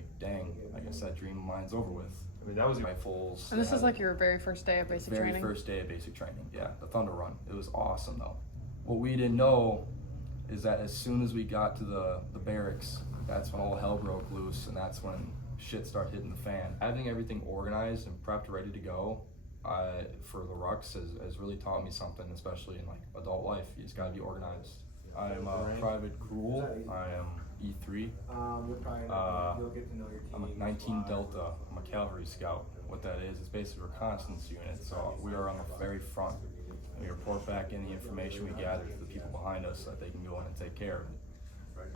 like, dang, I guess that dream of mine's over with. I mean, that was rifles. And this is like your very first day of basic training? Very first day of basic training, yeah. The Thunder Run. It was awesome, though. What we didn't know is that as soon as we got to the barracks, that's when all hell broke loose, and that's when shit started hitting the fan. Having everything organized and prepped, ready to go for the rucks has really taught me something, especially in like adult life. You just gotta be organized. I am a Private Gruel. I am E3. I'm a 19 Delta. I'm a Cavalry Scout. What that is basically a reconnaissance unit. So we are on the very front. We report back in the information we gather to the people behind us so that they can go in and take care of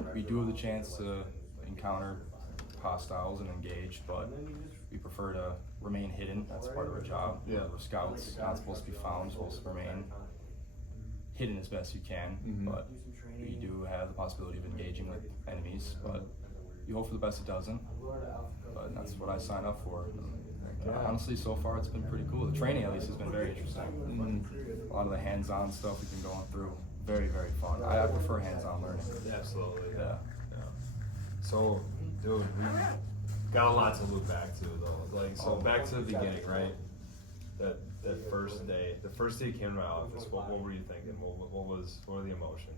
it. We do have the chance to encounter hostiles and engage, but we prefer to remain hidden. That's part of our job. Yeah. We're scouts, not supposed to be found, supposed to remain hidden as best you can, but we do have the possibility of engaging with enemies, but you hope for the best it doesn't, but that's what I sign up for. Honestly, so far it's been pretty cool. The training, at least, has been very interesting. A lot of the hands-on stuff we've been going through, very, very fun. I prefer hands-on learning. Absolutely, Yeah. So, dude, we got a lot to look back to, though. Like, so back to the beginning, right? That first day, the first day you came to my office, what were you thinking? What were the emotions?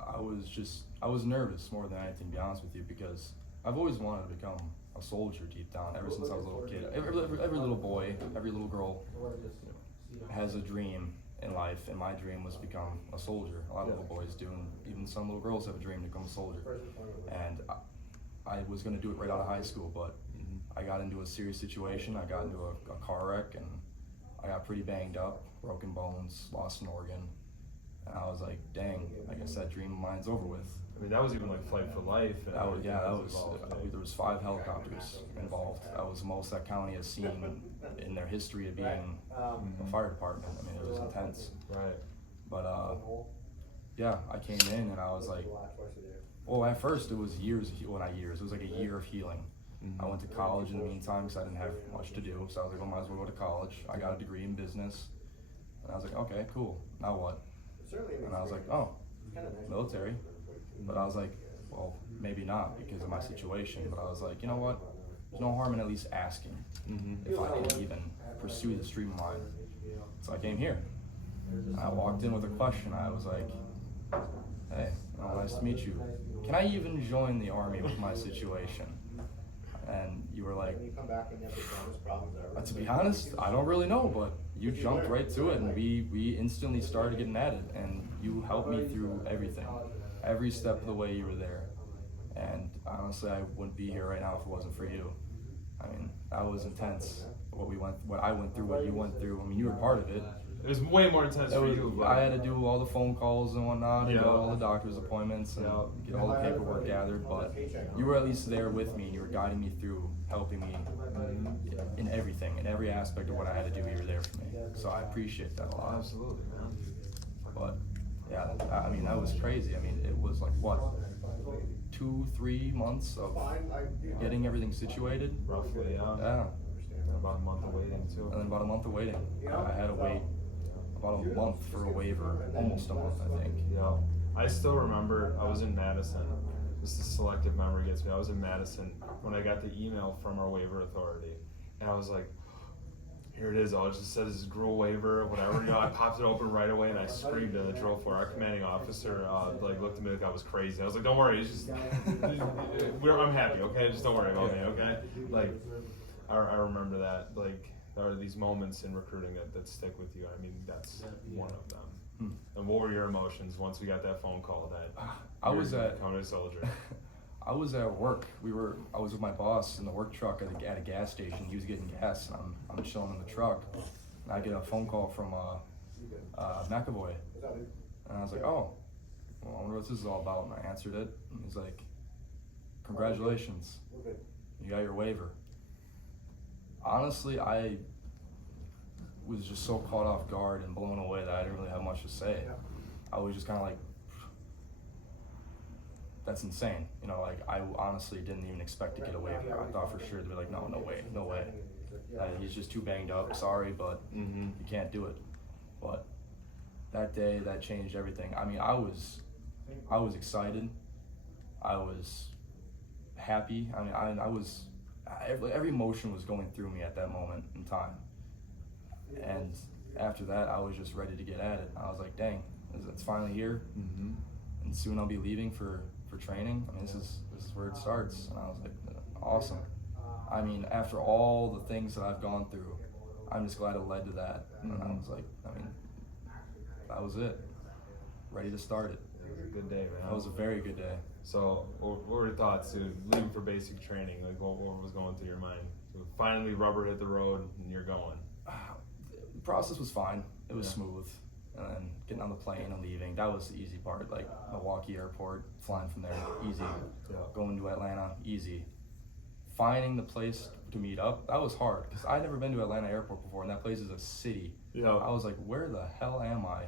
I was nervous more than anything, to be honest with you, because I've always wanted to become a soldier deep down, ever since I was a little kid. Every little boy, every little girl has a dream in life, and my dream was to become a soldier. A lot of little boys do, and even some little girls have a dream to become a soldier. And I was going to do it right out of high school, but I got into a serious situation. I got into a car wreck, and I got pretty banged up, broken bones, lost an organ, and I was like, dang, I guess that dream of mine's over with. I mean, that was even like Fight for Life. And there was 5 helicopters involved. That was the most that county has seen in their history of being a fire department. I mean, it was intense. Right. But yeah, I came in and I was like, well, at first it was years, well, not years, it was like a year of healing. I went to college in the meantime because I didn't have much to do, so I was like, well, might as well go to college. I got a degree in business, and I was like, okay, cool, now what? And I was like, oh, military. But I was like, well, maybe not because of my situation, but I was like, you know what, there's no harm in at least asking if I can even pursue this dream of mine. So I came here. I walked in with a question. I was like, hey, nice to meet you. Can I even join the Army with my situation? And you were like, to be honest, I don't really know, but you jumped right to it, and we instantly started getting at it, and you helped me through everything, every step of the way you were there. And honestly, I wouldn't be here right now if it wasn't for you. I mean, that was intense. What I went through, what you went through. I mean, you were part of it. It was way more intense for you. But I had to do all the phone calls and whatnot, and go to all the doctor's appointments and get all the paperwork gathered. But you were at least there with me, and you were guiding me through, helping me in everything, in every aspect of what I had to do. You were there for me, so I appreciate that a lot. Absolutely, man. But yeah, I mean, that was crazy. I mean, it was like what, 2-3 months of getting everything situated. Roughly, yeah. Yeah. About a month of waiting too. And then about a month of waiting. I had to wait about a month for a waiver, almost a month, I think. Yeah. I still remember I was in Madison. This is selective memory gets me. I was in Madison when I got the email from our waiver authority, and I was like, here it is. All it just says is Gruel waiver, whatever. You know, I popped it open right away and I screamed and I drove for our commanding officer. Like looked at me like I was crazy. I was like, don't worry, it's just I'm happy, okay? Just don't worry about me, okay? Like I remember that. Like there are these moments in recruiting that stick with you. I mean, that's one of them. And what were your emotions once we got that phone call that I was at a soldier? I was at work. I was with my boss in the work truck at a gas station. He was getting gas, and I'm chilling in the truck. And I get a phone call from McAvoy, and I was like, oh, well, I wonder what this is all about. And I answered it, and he's like, congratulations, you got your waiver. Honestly, I was just so caught off guard and blown away that I didn't really have much to say. I was just kind of like, that's insane. You know, like I honestly didn't even expect to get a waiver. I thought for sure they'd be like, no way. He's just too banged up. Sorry, but you can't do it. But that day, that changed everything. I mean, I was excited. I was happy. I mean, I was, every emotion was going through me at that moment in time. And after that, I was just ready to get at it. I was like, dang, it's finally here. Mm-hmm. And soon I'll be leaving for training. I mean, this is where it starts. And I was like, awesome. I mean, after all the things that I've gone through, I'm just glad it led to that. And I was like, I mean, that was it. Ready to start it. It was a good day, man. That was a very good day. So, what were your thoughts, dude? Leaving for basic training, like what was going through your mind? So finally, rubber hit the road, and you're going. The process was fine. It was smooth. And then getting on the plane and leaving, that was the easy part. Like Milwaukee Airport, flying from there, easy. Going to Atlanta, easy. Finding the place to meet up, that was hard because I'd never been to Atlanta Airport before, and that place is a city. Yeah. I was like, where the hell am I?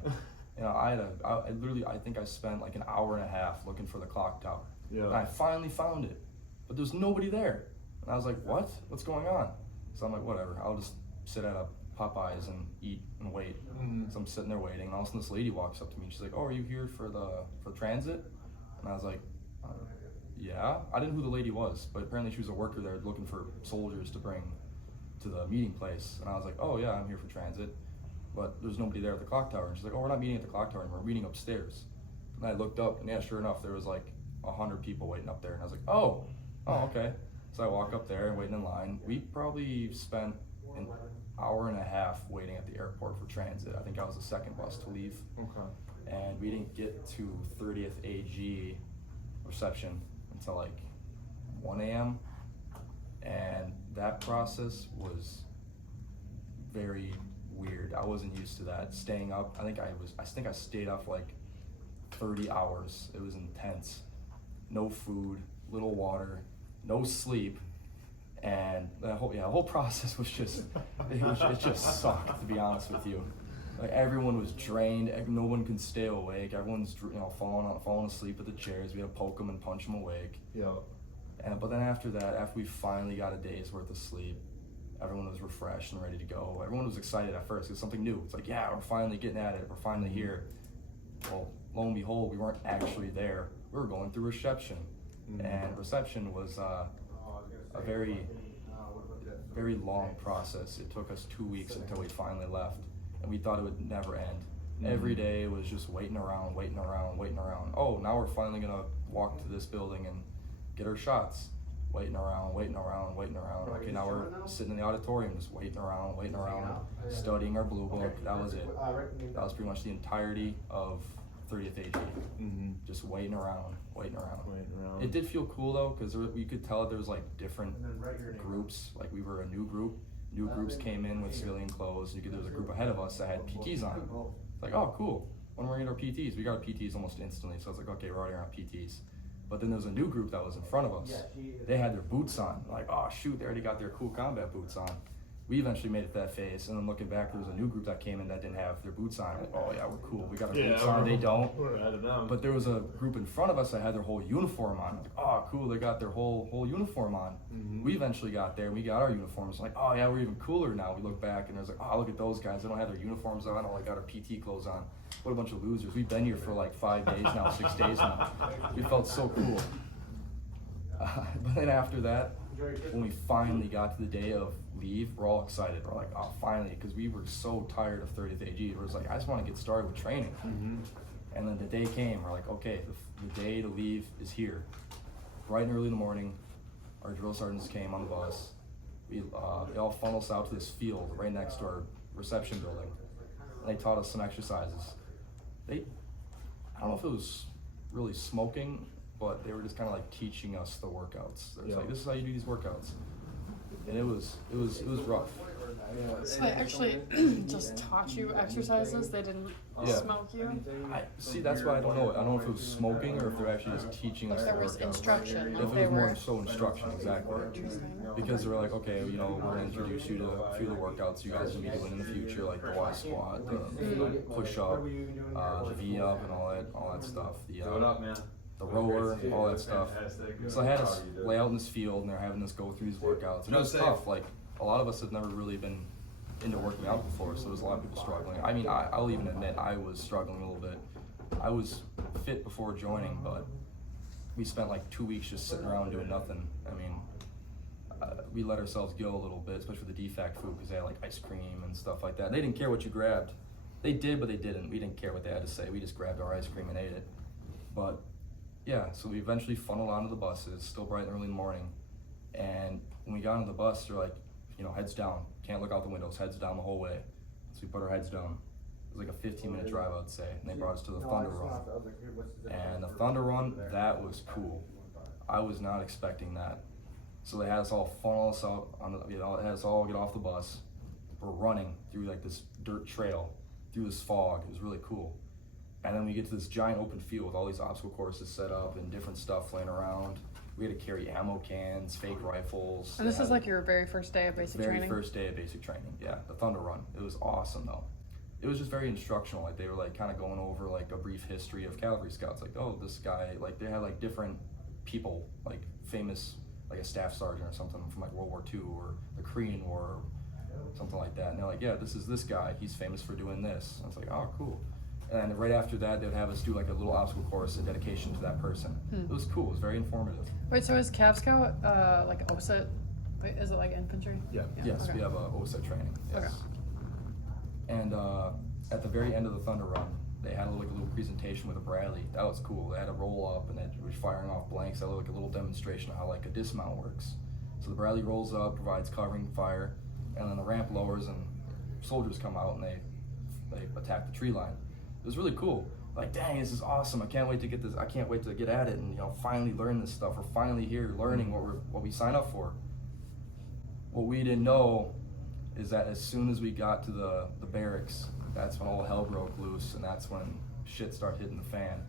You know, I think I spent like an hour and a half looking for the clock tower. Yeah. And I finally found it, but there's nobody there. And I was like, what? What's going on? So I'm like, whatever, I'll just sit at a Popeyes and eat and wait. So I'm sitting there waiting, and all of a sudden this lady walks up to me. She's like, "Oh, are you here for transit?" And I was like, "Yeah." I didn't know who the lady was, but apparently she was a worker there looking for soldiers to bring to the meeting place. And I was like, "Oh yeah, I'm here for transit," but there's nobody there at the clock tower. And she's like, "Oh, we're not meeting at the clock tower anymore. We're meeting upstairs." And I looked up, and yeah, sure enough, there was like 100 people waiting up there. And I was like, "Oh, okay." So I walk up there and waiting in line. We probably spent an hour and a half waiting at the airport for transit. I think I was the second bus to leave. Okay. And we didn't get to 30th AG reception until like 1 a.m. And that process was very weird. I wasn't used to that. Staying up, I think I stayed up for like 30 hours. It was intense. No food, little water, no sleep. And the whole process was just, it just sucked, to be honest with you. Like everyone was drained, no one could stay awake. Everyone's falling asleep at the chairs. We had to poke them and punch them awake. Yeah. But then after that, after we finally got a day's worth of sleep, everyone was refreshed and ready to go. Everyone was excited at first. It was something new. It's like, yeah, we're finally getting at it. We're finally here. Well, lo and behold, we weren't actually there. We were going through reception, and reception was a very, very long process. It took us 2 weeks until we finally left, and we thought it would never end. Every day was just waiting around. Oh, now we're finally gonna walk to this building and get our shots. Waiting around. Okay, now we're sitting in the auditorium, just waiting around, studying our blue book. That was it. That was pretty much the entirety of 30th AG. Just waiting around. It did feel cool though, because you could tell there was like different groups. Like we were a new group. New groups came in with civilian clothes. There was a group ahead of us that had PTs on. It's like, oh, cool. When we're in our PTs, we got our PTs almost instantly. So I was like, okay, we're already on PTs. But then there was a new group that was in front of us. They had their boots on. Like, oh shoot, they already got their cool combat boots on. We eventually made it that phase, and then looking back, there was a new group that came in that didn't have their boots on. Like, oh yeah, we're cool. We got our boots on. They don't. But there was a group in front of us that had their whole uniform on. Like, oh cool, they got their whole uniform on. We eventually got there, and we got our uniforms. Like, oh yeah, we're even cooler now. We look back, and there's like, oh look at those guys. They don't have their uniforms on. All they got our PT clothes on. What a bunch of losers. We've been here for like 5 days now, 6 days now. We felt so cool. But then after that, when we finally got to the day of leave, we're all excited. We're like, oh, finally, because we were so tired of 30th AG. It was like, I just want to get started with training. And then the day came. We're like, okay, the day to leave is here. Bright and early in the morning, our drill sergeants came on the bus. They all funneled us out to this field right next to our reception building. And they taught us some exercises. I don't know if it was really smoking, but they were just kind of like teaching us the workouts. They was like, this is how you do these workouts. And it was rough. So they actually just taught you exercises? They didn't smoke you? See, that's why I don't know. I don't know if it was smoking or if they're actually just teaching us the workouts. There was instruction. If it was more so instruction, exactly. Because they were like, okay, you know, we're going to introduce you to a few of the workouts you guys will be doing in the future, like the Y squat, the push up, the V up, and all that stuff. The rower, all that stuff. So I had us lay out in this field, and they're having us go through these workouts. And it was tough. Like, a lot of us have never really been into working out before, so there's a lot of people struggling. I mean, I'll even admit I was struggling a little bit. I was fit before joining, but we spent like 2 weeks just sitting around doing nothing. I mean, we let ourselves go a little bit, especially with the DFAC food, because they had like ice cream and stuff like that. They didn't care what you grabbed. They did, but they didn't. We didn't care what they had to say. We just grabbed our ice cream and ate it. But yeah, so we eventually funneled onto the buses, still bright and early in the morning. And when we got on the bus, they're like, you know, heads down. Can't look out the windows, heads down the whole way. So we put our heads down. It was like a 15-minute drive, I'd say. And they brought us to the Thunder Run. And the Thunder Run, that was cool. I was not expecting that. So they had us all funnel us out on the, you know, they had us all get off the bus. We're running through like this dirt trail, through this fog. It was really cool. And then we get to this giant open field with all these obstacle courses set up and different stuff laying around. We had to carry ammo cans, fake rifles. And this is like your very first day of basic training? Very first day of basic training, yeah. The Thunder Run. It was awesome though. It was just very instructional. Like they were like kind of going over like a brief history of Cavalry Scouts. Like, oh, this guy, like they had like different people, like famous, like a staff sergeant or something from like World War II or the Korean War or something like that. And they're like, yeah, this is this guy. He's famous for doing this. And I was like, oh, cool. And right after that, they'd have us do like a little obstacle course in dedication to that person. It was cool. It was very informative. Wait, so is Cav Scout like OSA? Wait, is it like infantry? Yeah. Yes, okay. we have a OSA training. Yes. Okay. And at the very end of the Thunder Run, they had a little presentation with a Bradley. That was cool. They had a roll up and it was firing off blanks. That looked like a little demonstration of how like a dismount works. So the Bradley rolls up, provides covering fire, and then the ramp lowers and soldiers come out and they attack the tree line. It was really cool. Like, dang, this is awesome. I can't wait to get this. I can't wait to get at it and, you know, finally learn this stuff. We're finally here learning what we signed up for. What we didn't know is that as soon as we got to the barracks, that's when all hell broke loose, and that's when shit started hitting the fan.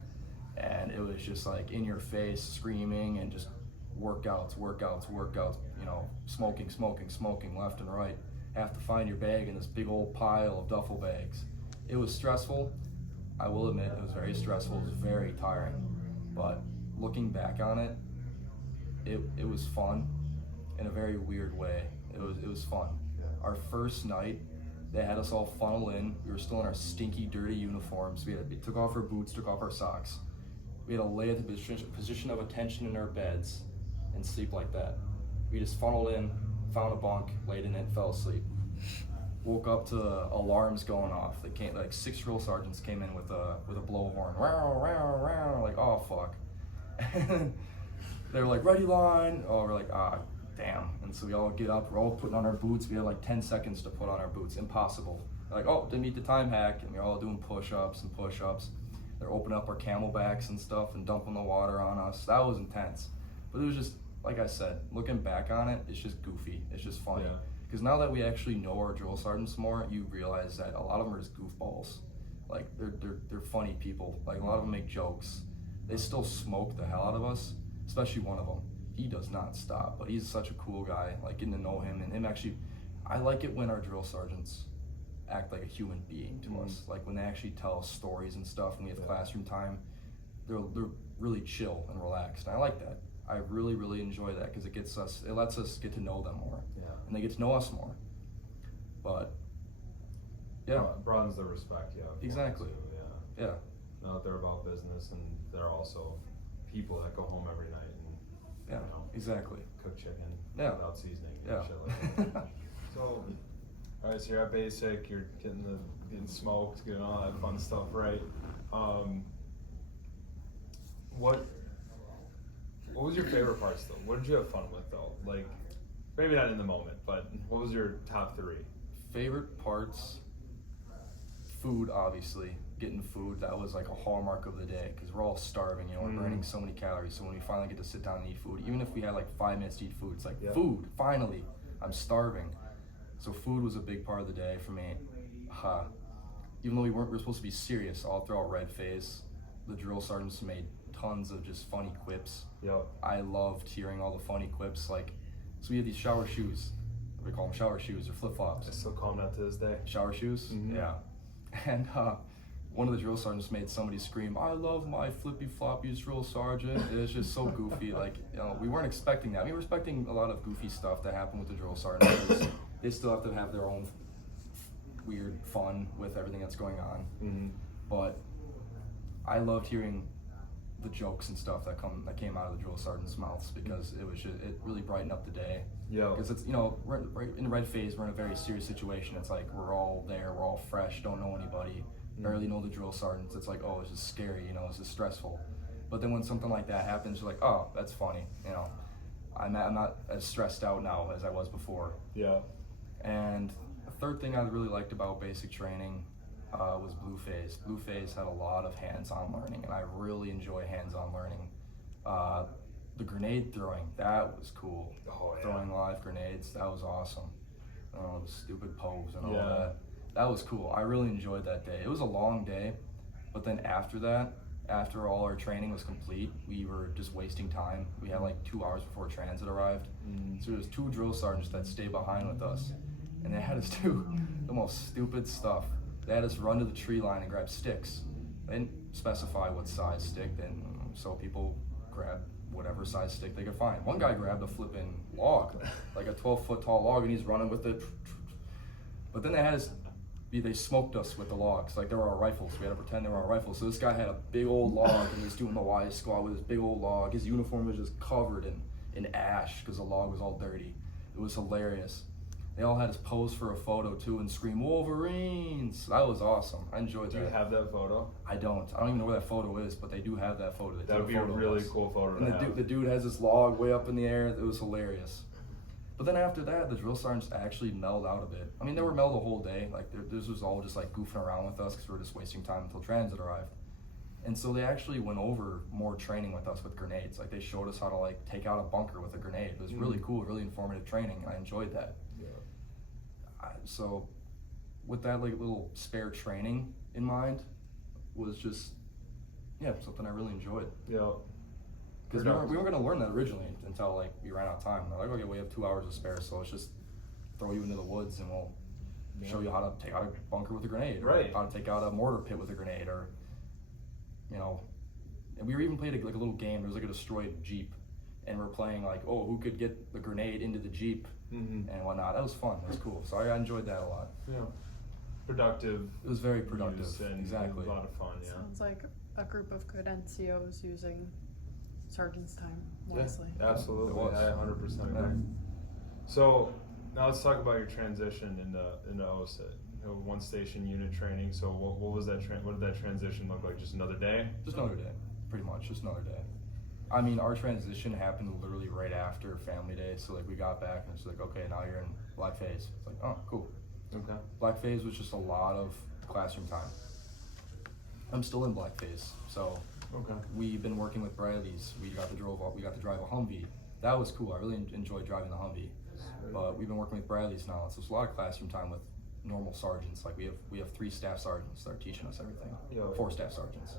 And it was just like in your face, screaming, and just workouts, you know, smoking left and right. Have to find your bag in this big old pile of duffel bags. It was stressful. I will admit it was very stressful. It was very tiring. But looking back on it, it was fun in a very weird way. It was fun. Our first night, they had us all funnel in. We were still in our stinky, dirty uniforms. We took off our boots, took off our socks. We had to lay at the position of attention in our beds and sleep like that. We just funneled in, found a bunk, laid in it, fell asleep. Woke up to alarms going off. They came, like 6 drill sergeants came in with a blowhorn. Like, oh fuck. And they were like, ready line. Oh, we're like, ah, damn. And so we all get up, we're all putting on our boots. We had like 10 seconds to put on our boots. Impossible. They're like, oh, didn't meet the time hack. And we're all doing push-ups. They're opening up our camelbacks and stuff and dumping the water on us. That was intense. But it was just, like I said, looking back on it, it's just goofy. It's just funny. Yeah. Because now that we actually know our drill sergeants more, you realize that a lot of them are just goofballs. Like they're funny people. Like a lot of them make jokes. They still smoke the hell out of us, especially one of them. He does not stop, but he's such a cool guy. Like getting to know him and him actually, I like it when our drill sergeants act like a human being to us. Like when they actually tell us stories and stuff, and we have classroom time, they're really chill and relaxed. And I like that. I really, really enjoy that because it lets us get to know them more. And they get to know us more. But yeah, broadens the respect. Yeah, exactly. Yeah. Now that they're about business, and they're also people that go home every night and you know, exactly, cook chicken without seasoning. Yeah. And shit like that. So, all right, so you're at basic. You're getting smoked, getting all that fun stuff, right? What was your favorite parts though? What did you have fun with though? Like, maybe not in the moment, but what was your top 3? Favorite parts? Food, obviously. Getting food, that was like a hallmark of the day because we're all starving, you know, we're burning so many calories. So when we finally get to sit down and eat food, even if we had like 5 minutes to eat food, it's like, food, finally, I'm starving. So food was a big part of the day for me. Even though we were supposed to be serious all throughout Red Phase, the drill sergeants made tons of just funny quips. I loved hearing all the funny quips. Like, so we had these shower shoes. We call them shower shoes or flip-flops. I still call them that to this day. Shower shoes? Mm-hmm. Yeah. And one of the drill sergeants made somebody scream, I love my flippy floppies, drill sergeant. It was just so goofy. Like, you know, we weren't expecting that. We were expecting a lot of goofy stuff to happen with the drill sergeants. They still have to have their own weird fun with everything that's going on. Mm-hmm. But I loved hearing the jokes and stuff that came out of the drill sergeant's mouths, because it really brightened up the day. Yeah. Because it's, you know, we're in red phase, we're in a very serious situation. It's like we're all there, we're all fresh, don't know anybody, barely know the drill sergeants. It's like, oh, this is scary, you know, this is stressful. But then when something like that happens, you're like, oh, that's funny, you know. I'm not as stressed out now as I was before. Yeah. And the third thing I really liked about basic training was Blue Phase. Blue Phase had a lot of hands-on learning, and I really enjoy hands-on learning. The grenade throwing, that was cool. Oh, yeah. Throwing live grenades, that was awesome. The stupid pose and all Yeah. that. That was cool. I really enjoyed that day. It was a long day, but then after that, after all our training was complete, we were just wasting time. We had like 2 hours before transit arrived. So there's 2 drill sergeants that stayed behind with us, and they had us do the most stupid stuff. They had us run to the tree line and grab sticks. They didn't specify what size stick, so people grabbed whatever size stick they could find. One guy grabbed a flipping log, like a 12-foot tall log, and he's running with it. But then they smoked us with the logs, like they were our rifles. We had to pretend they were our rifles. So this guy had a big old log, and he was doing the Y squat with his big old log. His uniform was just covered in ash because the log was all dirty. It was hilarious. They all had us pose for a photo too and scream Wolverines. That was awesome. I enjoyed that. Do you have that photo? I don't even know where that photo is, but they do have that photo. That would be a really cool photo to have. And the dude has this log way up in the air. It was hilarious. But then after that, the drill sergeants actually mellowed out a bit. I mean, they were mellowed the whole day. Like, this was all just like goofing around with us because we were just wasting time until transit arrived. And so they actually went over more training with us with grenades. Like, they showed us how to like take out a bunker with a grenade. It was really cool, really informative training, and I enjoyed that. Yeah. So with that like little spare training in mind, was just something I really enjoyed. Yeah. Because we weren't going to learn that originally until like we ran out of time. They're like, okay, we have 2 hours to spare, so let's just throw you into the woods and we'll show you how to take out a bunker with a grenade, or how to take out a mortar pit with a grenade, or and we were even played like a little game. There was like a destroyed Jeep, and we're playing like, oh, who could get the grenade into the Jeep and whatnot. That was fun. That was cool. So I enjoyed that a lot. Yeah. Productive. It was very productive. Exactly. A lot of fun. Yeah. Sounds like a group of good NCOs using sergeant's time wisely. Yeah, absolutely. It was. I 100% agree. So now let's talk about your transition into OSIT. One station unit training. So what was that? What did that transition look like? Just another day? Just another day, pretty much. Just another day. I mean, our transition happened literally right after Family Day. So like we got back and it's like, okay, now you're in Black Phase. It's like, oh, cool. Okay. Black Phase was just a lot of classroom time. I'm still in Black Phase, so we've been working with Bradley's. We got to drive a Humvee. That was cool. I really enjoyed driving the Humvee. But we've been working with Bradley's now. So it's a lot of classroom time with normal sergeants. Like we have 3 staff sergeants that are teaching us everything. 4 staff sergeants.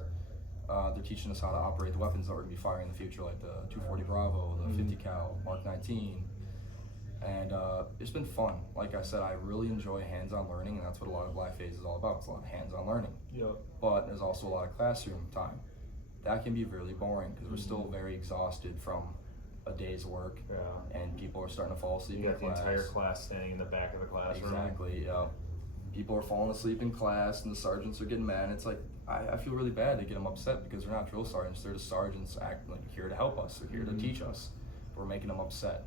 They're teaching us how to operate the weapons that we're gonna be firing in the future, like the 240 Bravo, the 50 cal, Mark 19. And it's been fun. Like I said, I really enjoy hands-on learning, and that's what a lot of Black Phase is all about. It's a lot of hands-on learning. But there's also a lot of classroom time. That can be really boring because we're still very exhausted from a day's work, and people are starting to fall asleep in class. You got the entire class standing in the back of the classroom. Exactly, yeah. People are falling asleep in class, and the sergeants are getting mad. And it's like, I feel really bad to get them upset because they're not drill sergeants. They're just sergeants acting like here to help us. They're here to teach us. We're making them upset,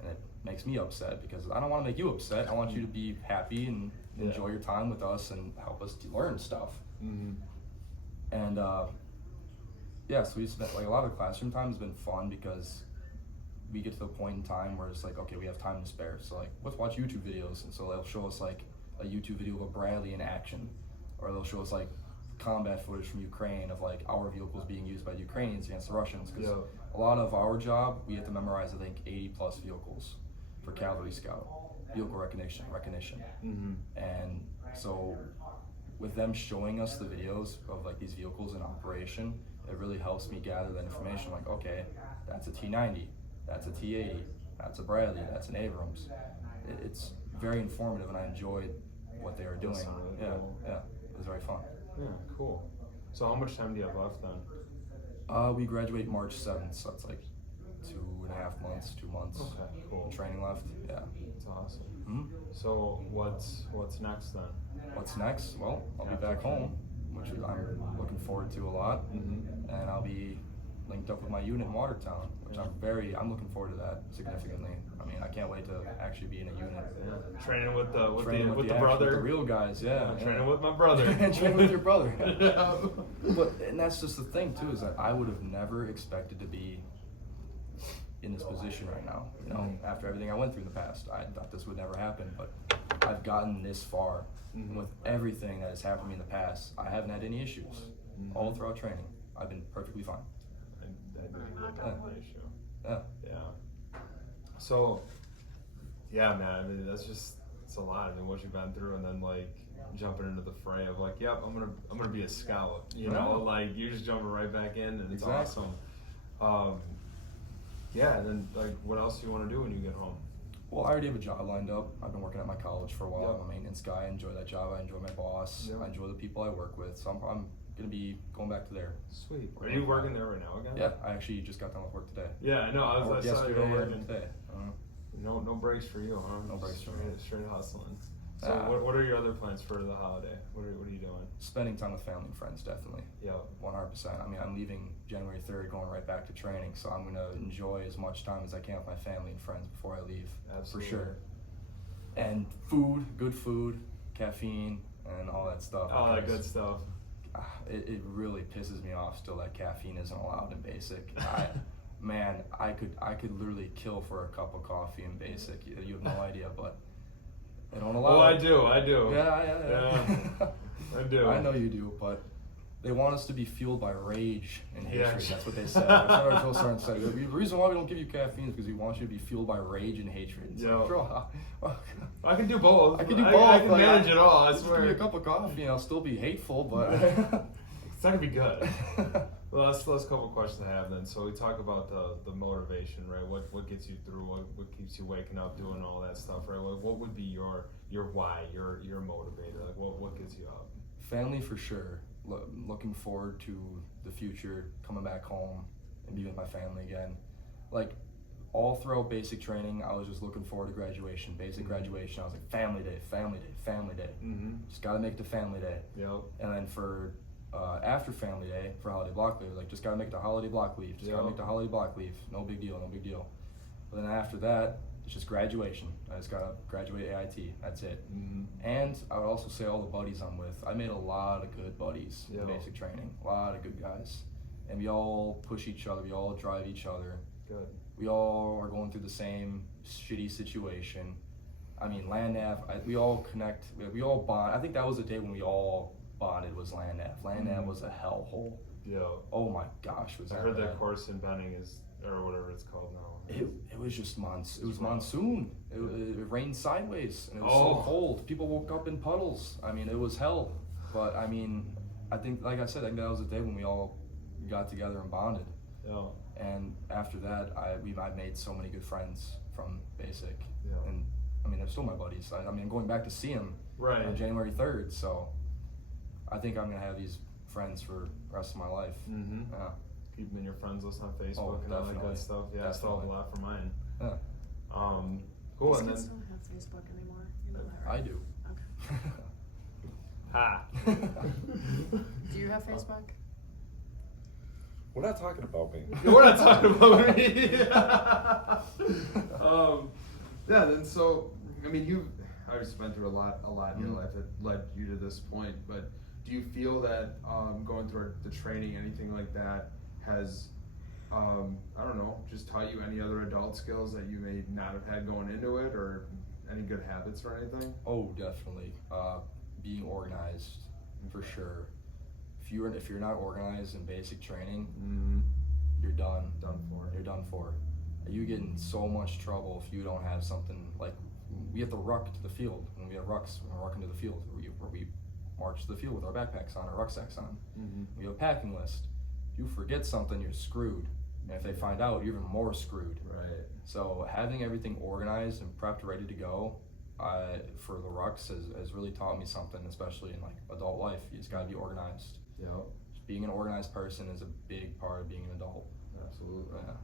and it makes me upset because I don't want to make you upset. I want you to be happy and enjoy your time with us and help us to learn stuff. And so we spent like a lot of classroom time has been fun because we get to the point in time where it's like, okay, we have time to spare. So like, let's watch YouTube videos. And so they'll show us like a YouTube video of a Bradley in action, or they'll show us like combat footage from Ukraine of like our vehicles being used by the Ukrainians against the Russians. Because a lot of our job, we have to memorize, I think, 80 plus vehicles for Cavalry Scout, vehicle recognition. And so with them showing us the videos of like these vehicles in operation, it really helps me gather that information. Like, okay, that's a T90, that's a T80, that's a Bradley, that's an Abrams. It's very informative, and I enjoyed what they were doing. It was very fun. Yeah, cool. So how much time do you have left then? We graduate March 7th, so it's like 2.5 months, 2 months. Okay, cool. Training left, yeah. That's awesome. So what's next then? What's next? Well, I'll be back home, which I'm looking forward to a lot, and I'll be linked up with my unit in Watertown, which I'm looking forward to that significantly. I mean, I can't wait to actually be in a unit. Yeah. Training with the With the real guys, yeah. Training with my brother. And training with your brother. And that's just the thing too, is that I would have never expected to be in this position right now. You know, after everything I went through in the past, I thought this would never happen, but I've gotten this far. With everything that has happened to me in the past, I haven't had any issues. All throughout training, I've been perfectly fine. I didn't have that issue. Yeah. Yeah. So, yeah, man. I mean, it's a lot. I mean, what you've been through, and then like jumping into the fray of like, yep, I'm gonna be a scout. You know, like you're just jumping right back in, and it's awesome. Yeah. And then like, what else do you want to do when you get home? Well, I already have a job lined up. I've been working at my college for a while. I'm a maintenance guy. I enjoy that job. I enjoy my boss. I enjoy the people I work with. So I'm gonna be going back to there. Sweet. Are you working there right now again? Yeah, I actually just got done with work today. Yeah, I know. I saw you yesterday working and today. No breaks for you, huh? No breaks for me. Straight hustling. So what are your other plans for the holiday? What are you doing? Spending time with family and friends, definitely. Yeah. 100%. I mean, I'm leaving January 3rd, going right back to training, so I'm gonna enjoy as much time as I can with my family and friends before I leave. Absolutely. For sure. And good food, caffeine, and all that stuff. All that good stuff. It really pisses me off still that caffeine isn't allowed in basic. I could literally kill for a cup of coffee in basic. You have no idea, but they don't allow it. I do. Yeah. I do. I know you do, but they want us to be fueled by rage and hatred. Yeah. That's what they said. That's what our drill sergeant said. The reason why we don't give you caffeine is because we want you to be fueled by rage and hatred. It's like, bro, I can do both. I can do both. I can manage it all. I swear. Give me a cup of coffee and I'll still be hateful, but it's not gonna be good. Well, that's the last couple questions I have then. So we talk about the motivation, right? What gets you through? What keeps you waking up, doing all that stuff, right? What would be your why, your motivator? Like what gets you up? Family for sure. Looking forward to the future, coming back home and being with my family again. Like all throughout basic training, I was just looking forward to graduation. Basic graduation, I was like, family day. Just gotta make it to family day. Yep. And then for after family day, for holiday block leave, like just gotta make it to holiday block leave. Just gotta make the holiday block leave. No big deal. But then after that, it's just graduation. I just gotta graduate AIT. That's it. And I would also say all the buddies I'm with. I made a lot of good buddies in basic training. A lot of good guys, and we all push each other. We all drive each other. Good. We all are going through the same shitty situation. I mean, land nav. We all connect. We all bond. I think that was the day when we all bonded. Was land nav. Land nav was a hellhole. Yeah. Oh my gosh, was that? I heard bad. that course in Benning is, or whatever it's called now. It was just monsoon. It rained sideways, and it was so cold. People woke up in puddles. I mean, it was hell. But I mean, I think, like I said, I think that was the day when we all got together and bonded. Yeah. And after that, I made so many good friends from basic. Yeah. And I mean, they're still my buddies. I mean, I'm going back to see them on January 3rd. So I think I'm gonna have these friends for the rest of my life. Yeah. Keep them in your friends list on Facebook and all that good stuff. Yeah, I still have a lot for mine. Yeah. Cool. These And kids then don't have Facebook anymore. You know that, right? I do. Okay. Do you have Facebook? We're not talking about me. We're not talking about me. Yeah. Then so, I mean, you've obviously been through a lot in your life that led you to this point. But do you feel that going through the training, anything like that, has I don't know, just taught you any other adult skills that you may not have had going into it, or any good habits or anything? Oh, definitely. Being organized, for sure. If you're not organized in basic training, you're done. You're done for. You get in so much trouble if you don't have something like, we have to ruck to the field. When we have rucks, we're rucking to the field. Where we march to the field with our backpacks on, our rucksacks on. We have a packing list. If you forget something, you're screwed. And if they find out, you're even more screwed. Right. So having everything organized and prepped, ready to go, for the rucks has really taught me something, especially in like adult life. You just gotta be organized. Yeah. Being an organized person is a big part of being an adult. Absolutely. Yeah.